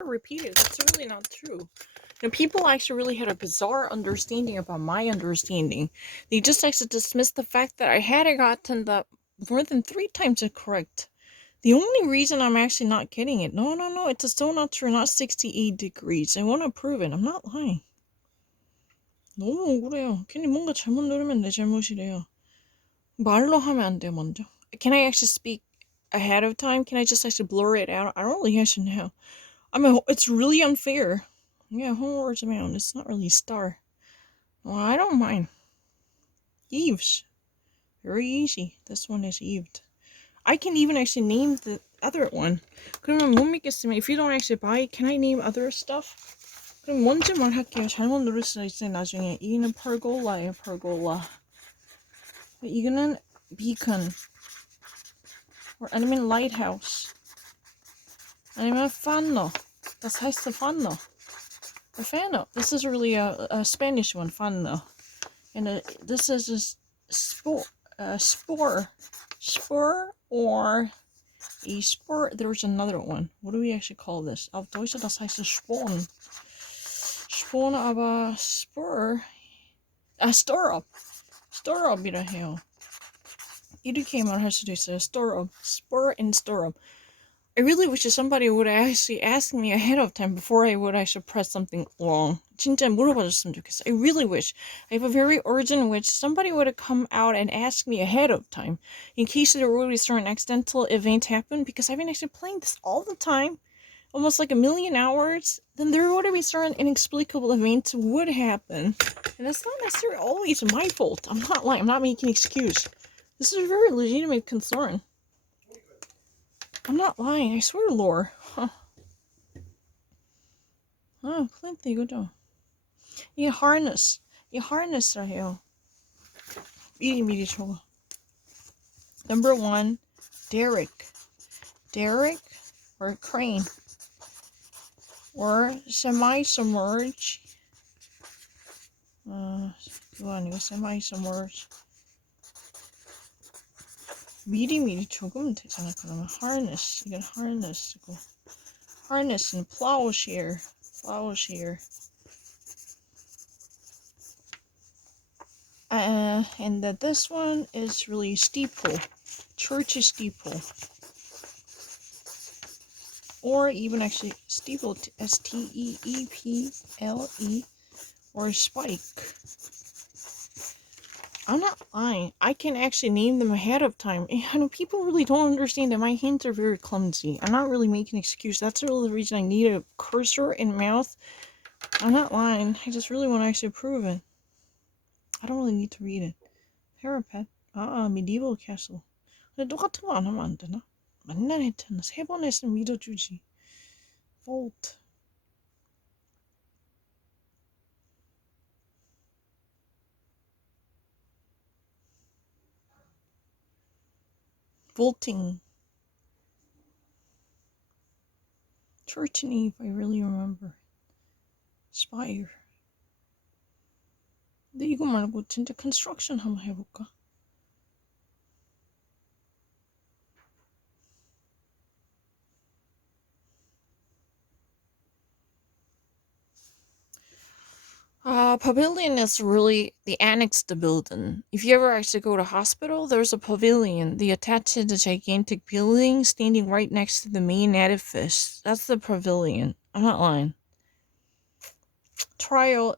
Repeat it. That's really not true. And people actually really had a bizarre understanding about my understanding. They just actually dismissed the fact that I had gotten that more than 3 times correct. The only reason I'm actually not getting it, no, it's still not true, not 68 degrees. I want to prove it. I'm not lying. 너무 억울해요. 괜히 뭔가 잘못 누르면 내 잘못이래요. 말로 하면 안 돼요, 먼저. Can I actually speak ahead of time? Can I just actually blur it out? I don't really actually know. I mean, it's really unfair. Yeah, homeworld's around. It's not really star. Well, I don't mind. Eves. Very easy. This one is Eve. I can even actually name the other one. 그러면 못 믿겠으면 if you don't actually buy it, can I name other stuff? 그럼 먼저 말할게요. 잘못 누를 수 있어요, 나중에. 이거는 pergola예요, pergola. 이거는 beacon. 아니면 lighthouse. 아니면 fanno. Das heißt fanno. A fanno. This is really a Spanish one, fanno. And this is a spore or a spur. There's another one. What do we actually call this? Auf Deutsch, das heißt Sporn. Sporn, aber spur. Stirrup. Stirrup이라 해요. 이렇게 말할 수도 있어요. Stirrup. Spur and stirrup. I really wish that somebody would actually ask me ahead of time before I would actually press something wrong. 진짜 물어봐줬으면 좋겠어. I really wish. I have a very urgent wish somebody would have come out and asked me ahead of time in case there would be certain accidental event happen, because I've been actually playing this all the time, almost like 1,000,000 hours. Then there would be certain inexplicable events would happen, and that's not necessarily always my fault. I'm not lying. I'm not making an excuse. This is a very legitimate concern. I'm not lying, I swear, lore. Huh. 플랜트 이거죠. 이 harness라 해요. 미리 적어. Number 1, derrick. Derrick or crane. Or semi-submerge. 그거 아니고 semi-submerge. 미리 적으면 되잖아. 그러면 harness. 이건 harness고. Harness and plowshare. And that this one is really steeple. Church steeple. Or even actually steeple, S-T-E-E-P-L-E, or spike. I'm not lying. I can actually name them ahead of time. And people really don't understand that my hands are very clumsy. I'm not really making an excuse. That's really the reason I need a cursor and mouse. I'm not lying. I just really want to actually prove it. I don't really need to read it. Parapet. medieval castle. 근데 똑같은 거 안 하면 안 되나? 맨날 했잖아. 3번 했으면 믿어주지. Vault. Vaulting. Church and Eve, I really remember. Spire. 근데 이거 말고 진짜 construction 한번 해볼까? Pavilion is really the annex to building. If you ever actually go to hospital, there's a pavilion. They attach to the gigantic building standing right next to the main edifice. That's the pavilion. I'm not lying. Trial.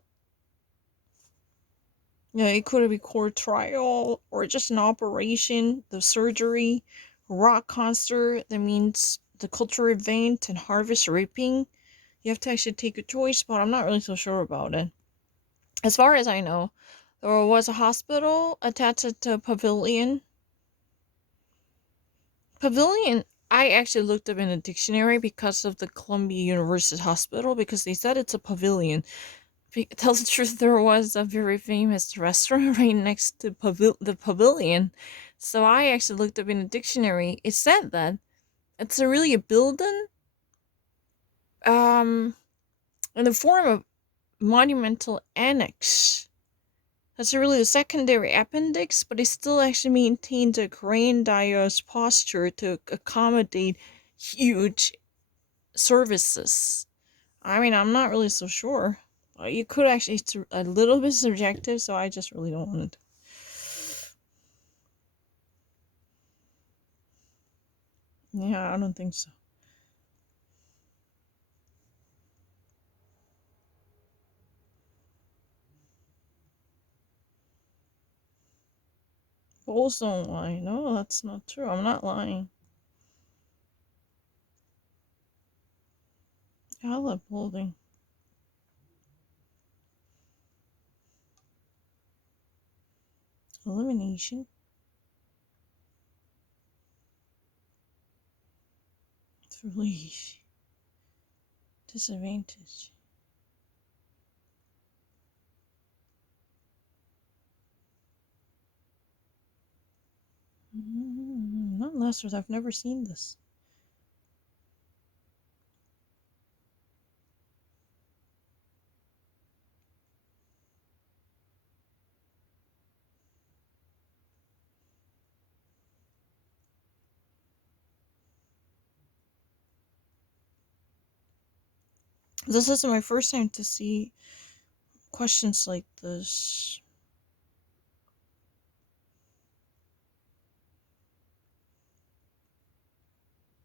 Yeah, it could be called trial or just an operation, the surgery, rock concert. That means the cultural event and harvest reaping. You have to actually take a choice, but I'm not really so sure about it. As far as I know, there was a hospital attached to a pavilion. Pavilion, I actually looked up in a dictionary because of the Columbia University Hospital, because they said it's a pavilion. To tell the truth, there was a very famous restaurant right next to the pavilion. So I actually looked up in a dictionary. It said that it's really a building in the form of monumental annex. That's really a secondary appendix, but it still actually maintains a grandiose posture to accommodate huge services. I mean, I'm not really so sure. You could actually, it's a little bit subjective, so I just really don't want to. Yeah, I don't think so. Bulls don't lie. No, that's not true. I'm not lying. I love bowling. Elimination. Three. Disadvantage. Not Lessers. I've never seen this. This isn't my first time to see questions like this.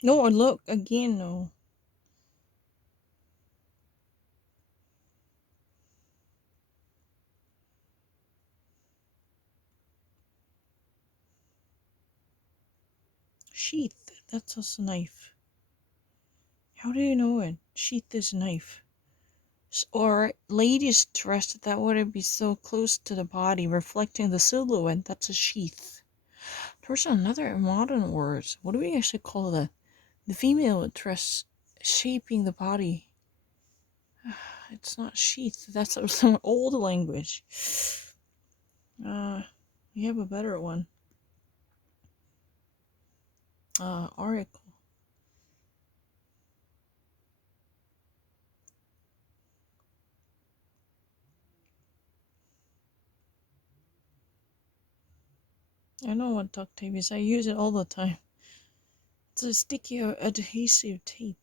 No, look again. No. Sheath. That's also knife. How do you know it? Sheath is knife. Or ladies dressed that wouldn't be so close to the body, reflecting the silhouette. That's a sheath. There's another modern word. What do we actually call that? The female dress shaping the body. It's not sheath. That's some old language. We have a better one. Article. I know what duct tape is. I use it all the time. It's a sticky adhesive tape.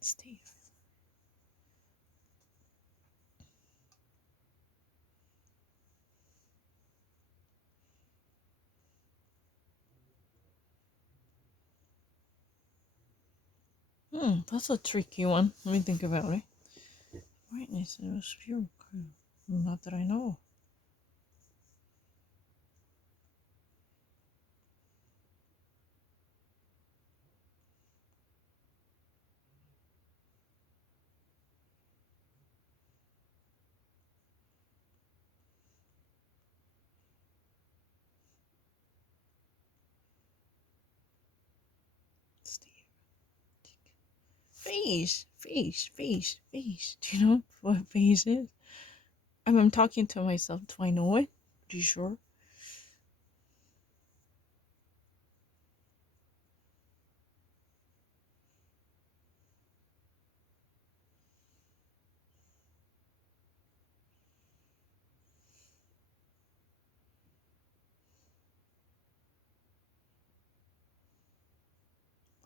Steve. That's a tricky one. Let me think about it. Brightness and spherical. Not that I know. Steve. Phase. Do you know what phase is? I'm talking to myself. Do I know it? Are you sure?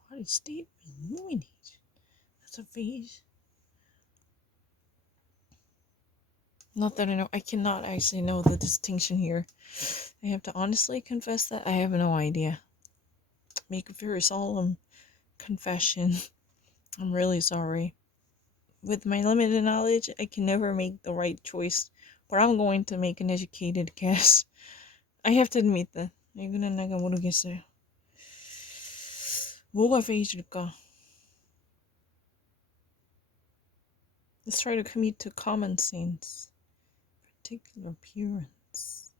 Body state illuminated. That's a phase. Not that I know. I cannot actually know the distinction here. I have to honestly confess that I have no idea. Make a very solemn confession. I'm really sorry. With my limited knowledge, I can never make the right choice. But I'm going to make an educated guess. I have to admit that. 이거는 내가 모르겠어요. 뭐가 페이지일까? Let's try to commit to common sense. particular appearance.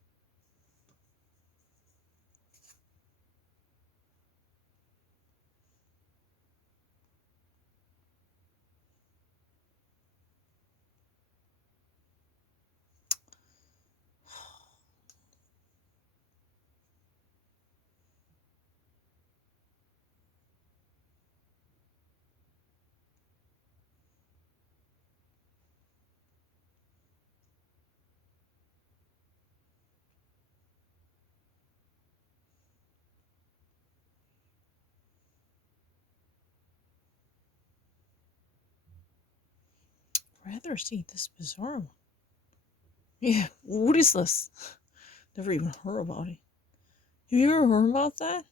Rather see this bizarre one. Yeah, what is this? Never even heard about it. Have you ever heard about that?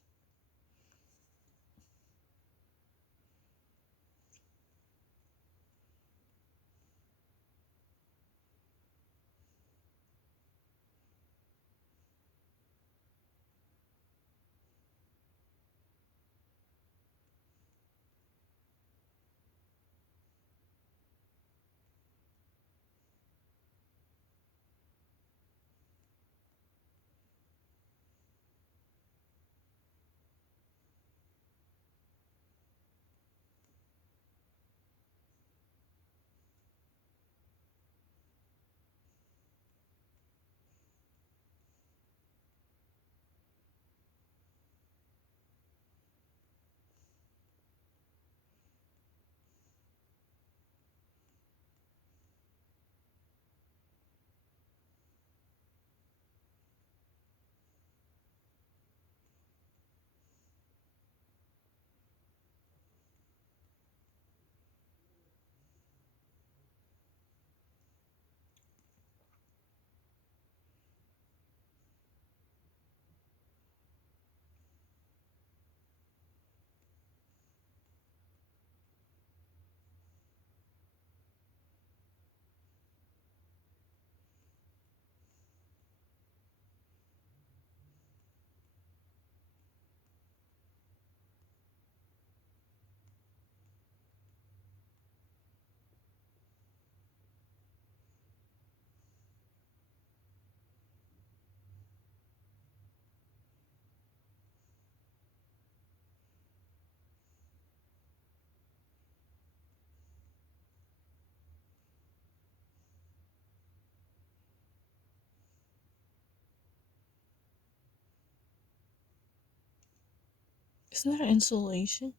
Isn't that insulation?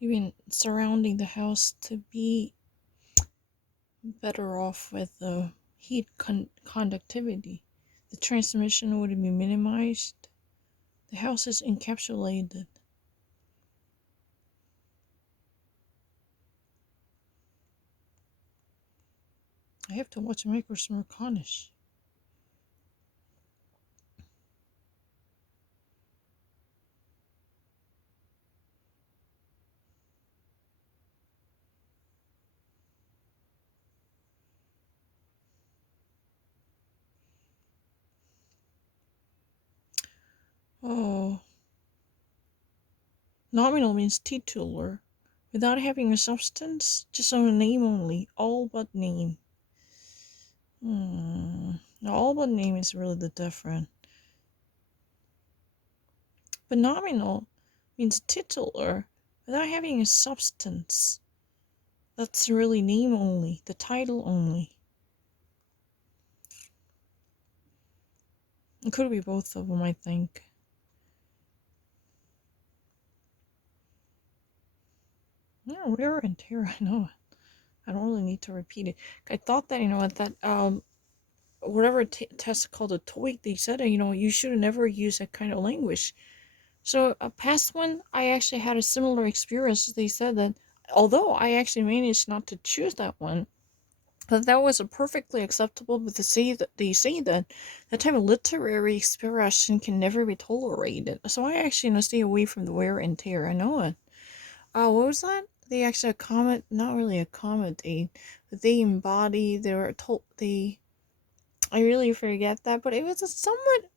Even surrounding the house to be better off with the heat conductivity. The transmission would be minimized. The house is encapsulated. I have to watch Micros Merconish. Oh. Nominal means titular. Without having a substance, just on a name only. All but name. All but name is really the different. But nominal means titular without having a substance. That's really name only, the title only. It could be both of them, I think. Yeah, wear and tear, I know it. I don't really need to repeat it. I thought that, that whatever test called a TOEIC, they said, you should never use that kind of language. So a past one, I actually had a similar experience. They said that although I actually managed not to choose that one, that was a perfectly acceptable, but they say that that type of literary expression can never be tolerated. So I actually stay away from the wear and tear. I know it. What was that? They actually not really accommodate, but they embody. I really forget that, but it was a somewhat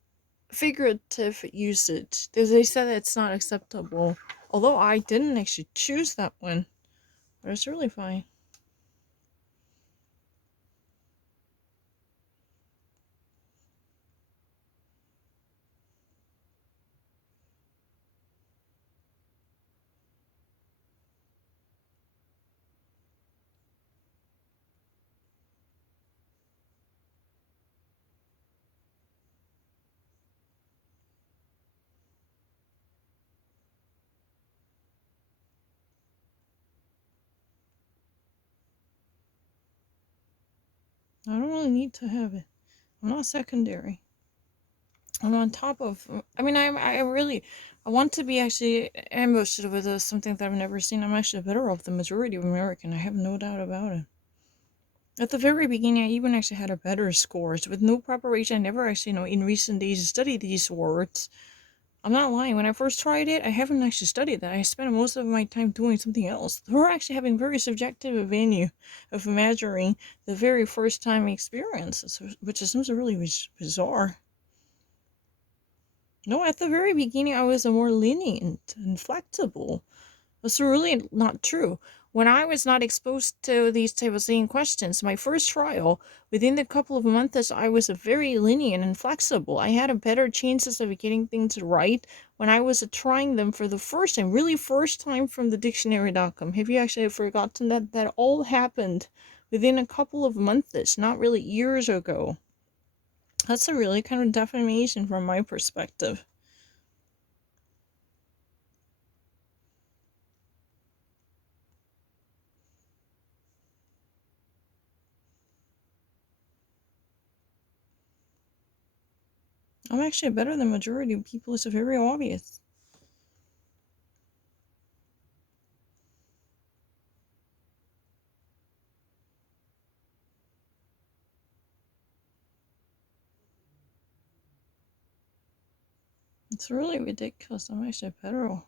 figurative usage. They said that it's not acceptable, although I didn't actually choose that one, but it's really fine. I don't really need to have it. I'm not secondary. I'm on top of. I mean, I really. I want to be actually ambushed with something that I've never seen. I'm actually better off the majority of American. I have no doubt about it. At the very beginning, I even actually had a better scores. With no preparation, I never actually, in recent days, studied these words. I'm not lying. When I first tried it, I haven't actually studied that. I spent most of my time doing something else. We're actually having very subjective venue of measuring the very first time experience, which seems really bizarre. No, at the very beginning, I was more lenient and flexible. That's really not true. When I was not exposed to these type of same questions, my first trial, within a couple of months, I was very lenient and flexible. I had a better chances of getting things right when I was trying them for the first time, really first time from the dictionary.com. Have you actually forgotten that that all happened within a couple of months, not really years ago? That's a really kind of defamation from my perspective. I'm actually better than the majority of people. It's very obvious. It's really ridiculous. I'm actually better.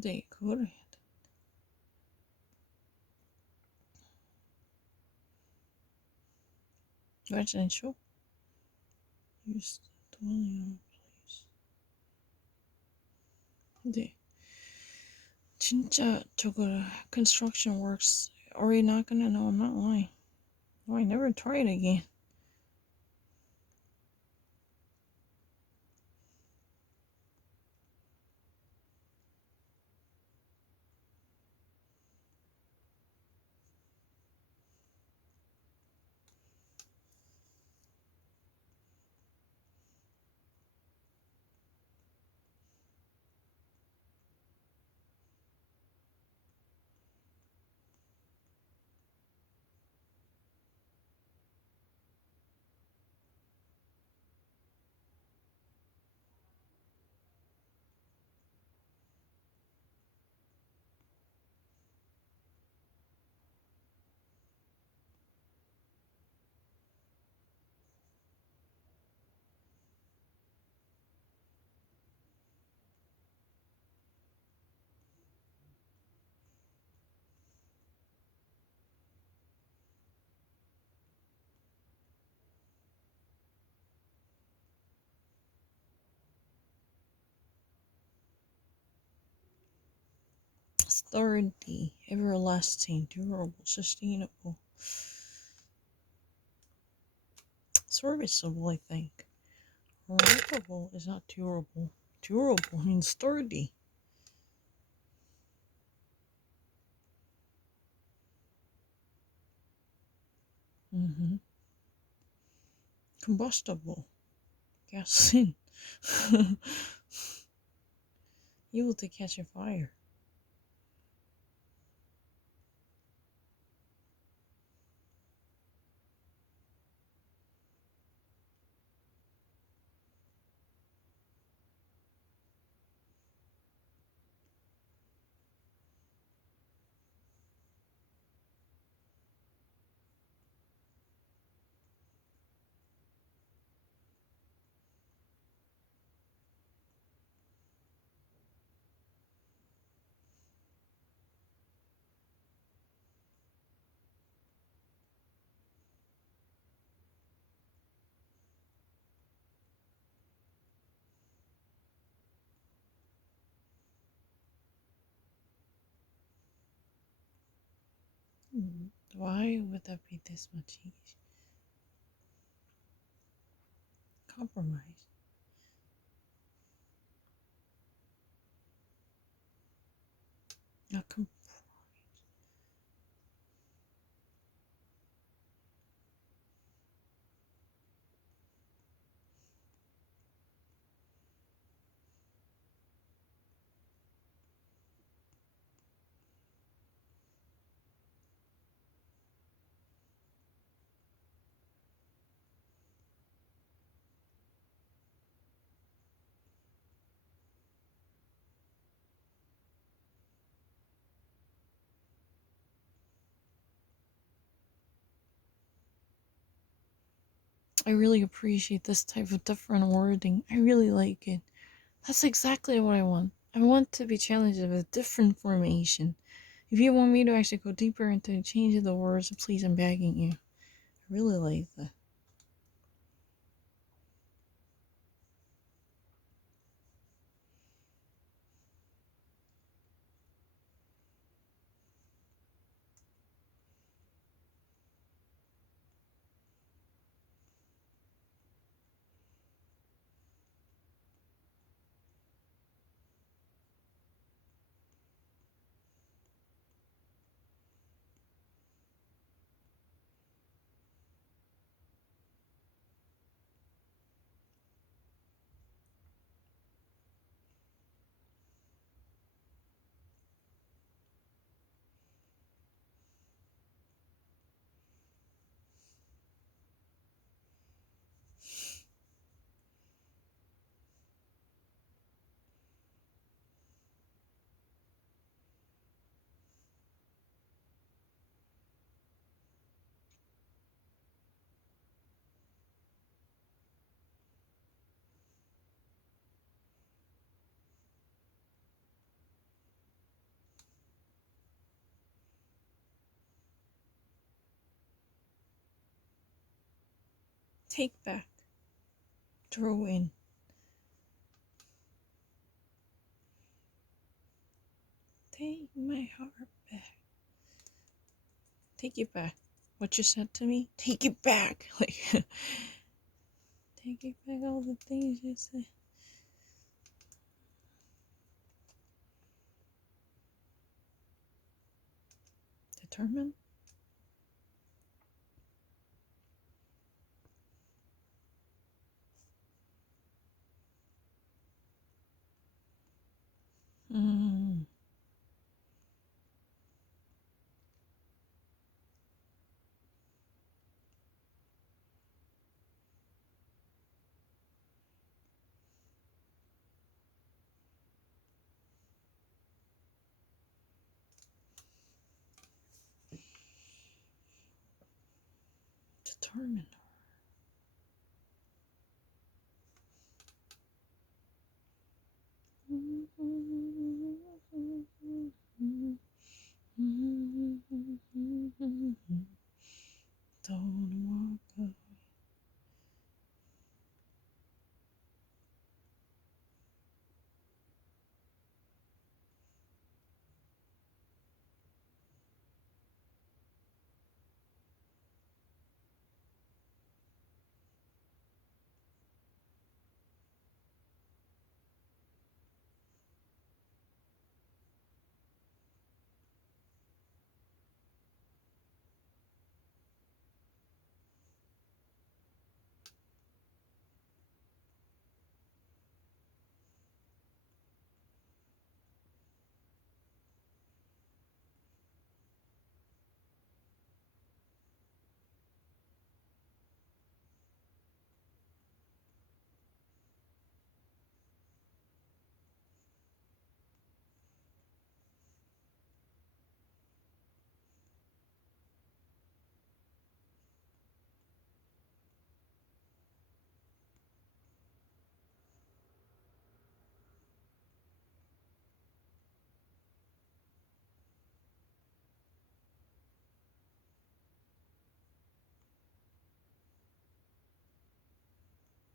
네, 그거를 해야 돼. Residential? Use the dwelling place. 네. 진짜 저거 construction works. Are you not gonna know? I'm not lying. Oh, I never tried again. Sturdy, everlasting, durable, sustainable. Serviceable, I think. Workable is not durable. Durable means sturdy. Mm-hmm. Combustible. Gasoline. Able to catch a fire. Why would that be this much easier? Compromise. Not I really appreciate this type of different wording. I really like it. That's exactly what I want. I want to be challenged with different formation. If you want me to actually go deeper into changing the words, please, I'm begging you. I really like that. Take back. Throw in. Take my heart back. Take it back. What you said to me? Take it back. Like, take it back, all the things you said. Determined? Mm. Determined. Don't walk away.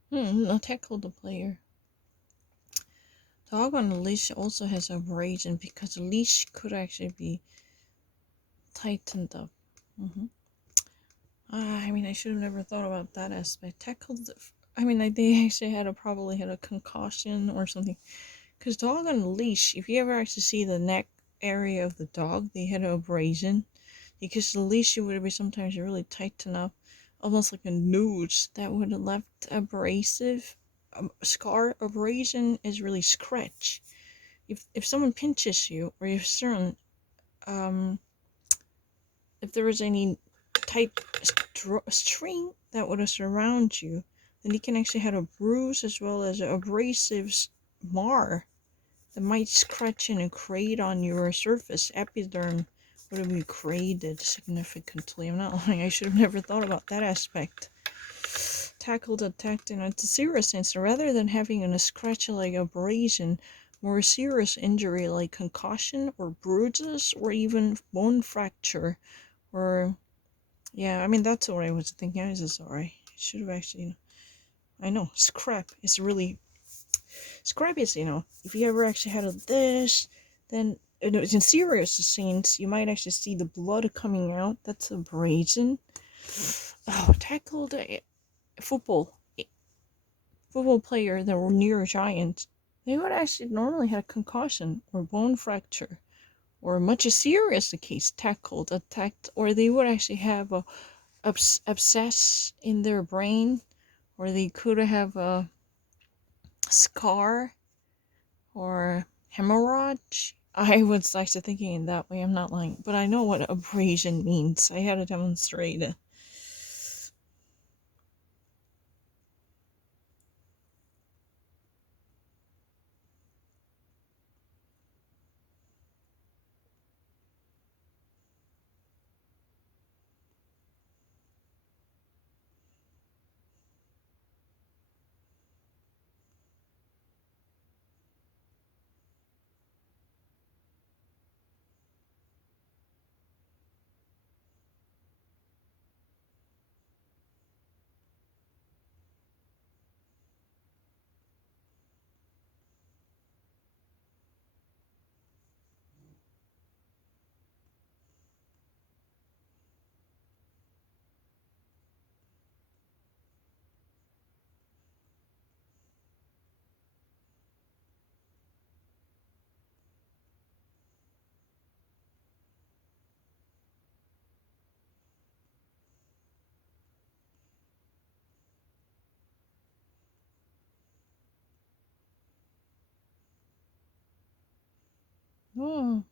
Now tackle the player. Dog on the leash also has abrasion because the leash could actually be tightened up. I mean, I should have never thought about that aspect. Tackled. I mean, they actually probably had a concussion or something. Because dog on a leash, if you ever actually see the neck area of the dog, they had an abrasion. Because the leash would be sometimes really tighten up, almost like a noose that would have left abrasive scar. Abrasion is really scratch. If someone pinches you, or if certain if there was any tight string that would surround you, then you can actually have a bruise as well as an abrasive mar that might scratch in and create on your surface. Epiderm would be created significantly. I'm not lying, I should have never thought about that aspect. Tackled, attacked in a serious sense, rather than having a scratch like abrasion, more serious injury like concussion or bruises or even bone fracture. Or yeah, I mean that's what I was thinking. I was just sorry. I should have actually. I know scrap is really scrap is if you ever actually had this, then in serious scenes you might actually see the blood coming out. That's abrasion. Oh, tackled a football player that were near a giant. They would actually normally have a concussion or bone fracture, or much serious the case, tackled, attacked, or they would actually have a abscess in their brain, or they could have a scar or hemorrhage. I was actually thinking in that way, I'm not lying, but I know what abrasion means. I had to demonstrate it. Oh.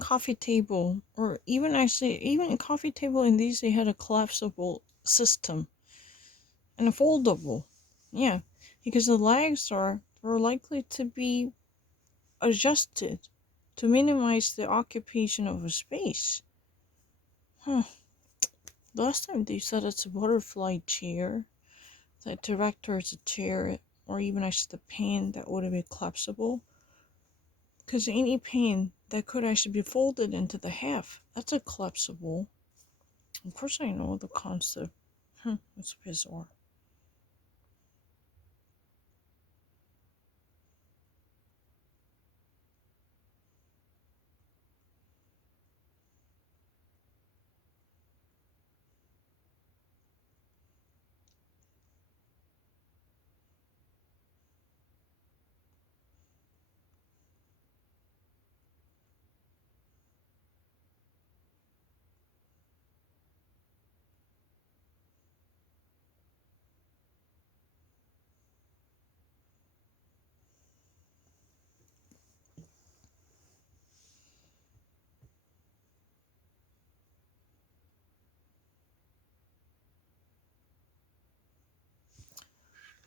Coffee table, or even actually even a coffee table in these, they had a collapsible system. and foldable. Yeah, because the legs are likely to be adjusted to minimize the occupation of a space. Huh. Last time they said it's a butterfly chair, the director's chair, or even actually the pane that would be collapsible. Because any pane that could actually be folded into the half, that's a collapsible. Of course I know the concept. It's bizarre.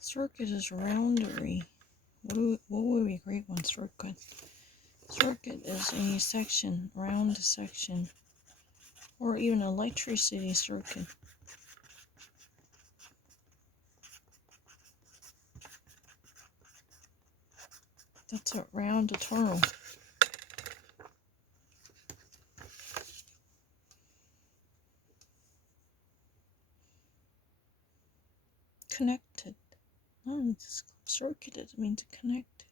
Circuit is roundery. What would be a great one? Circuit. Circuit is a section, round section, or even electricity circuit. That's a round eternal. Connected. No, it's circuited. I mean to connect it.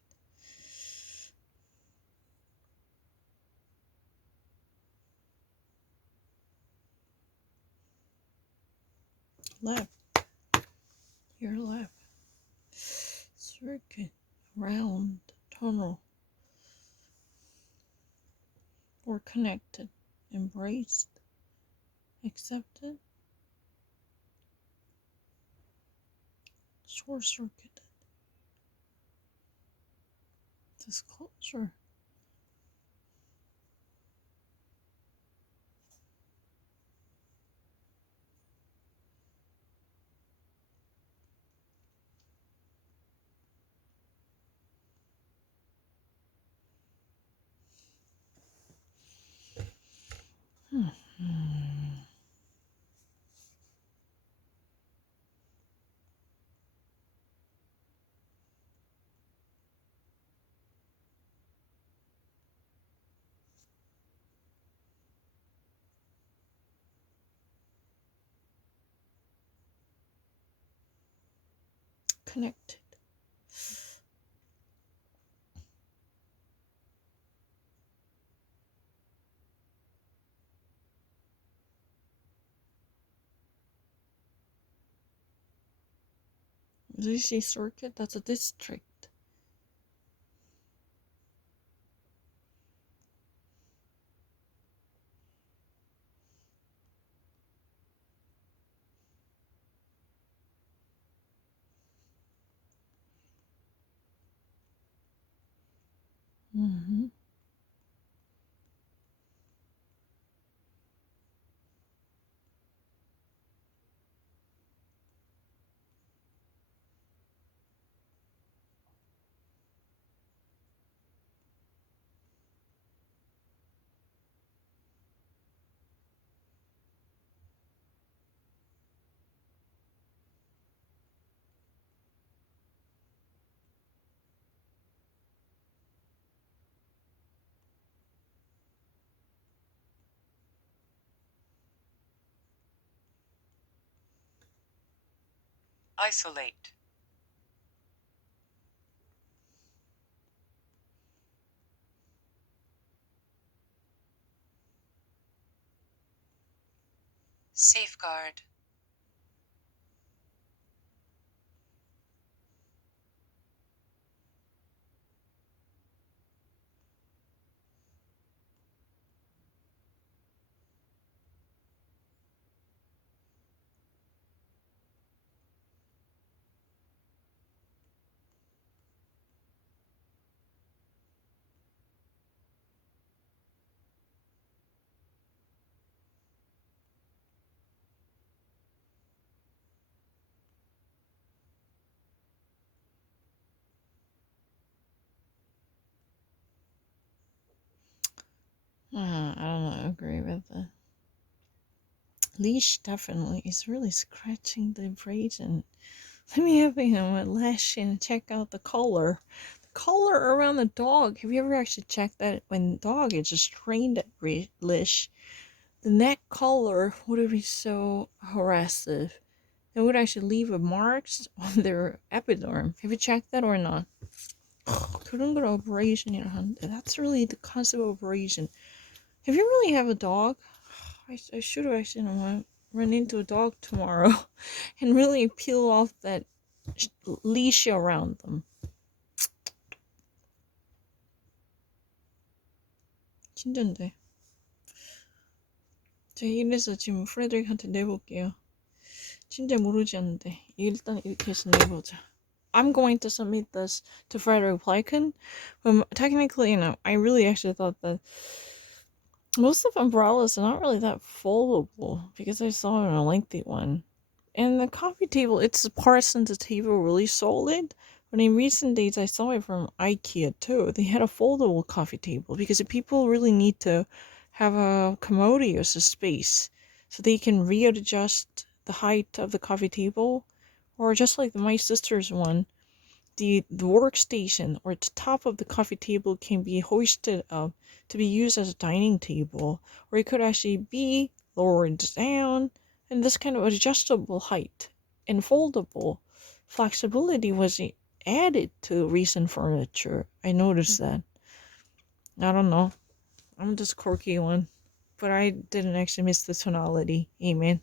Left. Your left. Circuit. Round. Tunnel. Or connected. Embraced. Accepted. Short circuited. Disclosure. Connected. Did you say circuit? That's a district. Mm-hmm. Isolate. Safeguard. I don't know, I agree with that. Leash definitely is really scratching the abrasion. Let me have him a lash and check out the collar. The collar around the dog. Have you ever actually checked that when the dog is just trained at leash? The neck collar would be so harassive. It would actually leave a marks on their epiderm. Have you checked that or not? 그런 걸 abrasion이라 하는데 that's really the concept of abrasion. If you really have a dog, I should have actually run into a dog tomorrow and really peel off that leash around them. 힘든데. 제가 이래서 지금 프레드릭한테 내볼게요. 진짜 모르지 않는데 일단 이렇게 해서 내보자. I'm going to submit this to Frederick Plykin. Technically, I really actually thought that most of umbrellas are not really that foldable because I saw a lengthy one. And the coffee table, it's parts of the table really solid. But in recent days, I saw it from IKEA too. They had a foldable coffee table because people really need to have a commodious space so they can readjust the height of the coffee table. Or just like my sister's one, the workstation or the top of the coffee table can be hoisted up to be used as a dining table, or it could actually be lowered down, and this kind of adjustable height and foldable flexibility was added to recent furniture. I noticed that. I don't know. I'm just quirky one, but I didn't actually miss the tonality. Amen.